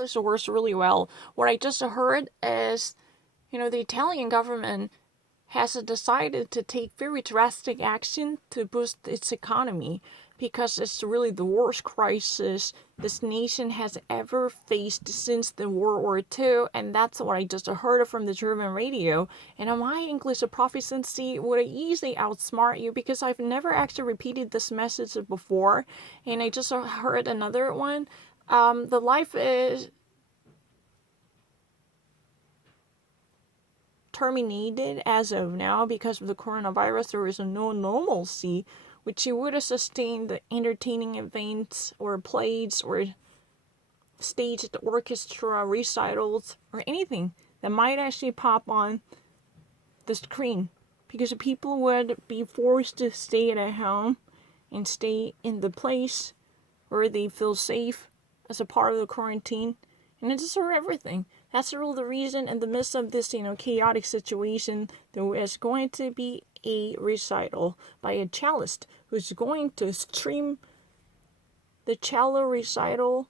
English works really well. What I just heard is, the Italian government has decided to take very drastic action to boost its economy because it's really the worst crisis this nation has ever faced since the World War II, and that's what I just heard from the German radio. And my English proficiency would easily outsmart you because I've never actually repeated this message before, and I just heard another one. The life is terminated as of now because of the coronavirus. There is no normalcy, which you would have sustained the entertaining events or plays or staged orchestra recitals or anything that might actually pop on the screen, because people would be forced to stay at home and stay in the place where they feel safe as a part of the quarantine. And it's just for everything. That's really the reason in the midst of this, chaotic situation, there is going to be a recital by a cellist who's going to stream the cello recital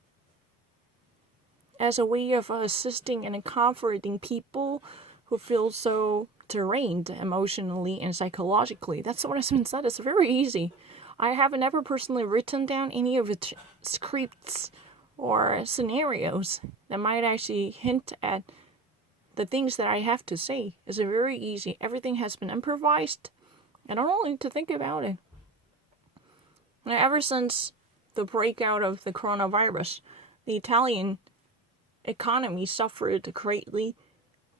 as a way of assisting and comforting people who feel so drained emotionally and psychologically. That's what has been said. It's very easy. I have never personally written down any of the scripts or scenarios that might actually hint at the things that I have to say. It's very easy. Everything has been improvised. I don't need to think about it. And ever since the breakout of the coronavirus, the Italian economy suffered greatly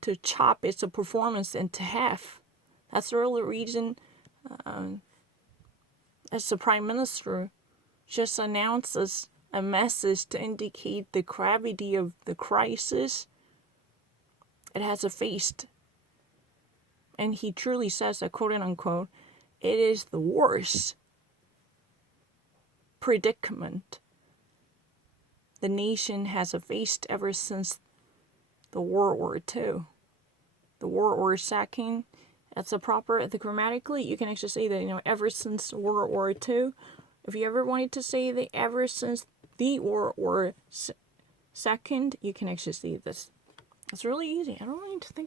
to chop its performance into half. That's the real reason, as the Prime Minister just announces a message to indicate the gravity of the crisis it has faced. And he truly says that, quote unquote, it is the worst predicament the nation has faced ever since the World War II. The World War II, that's the grammatically, you can actually say that, ever since World War II. If you ever wanted to say that ever since the World War II, you can actually see this. It's really easy. I don't need to think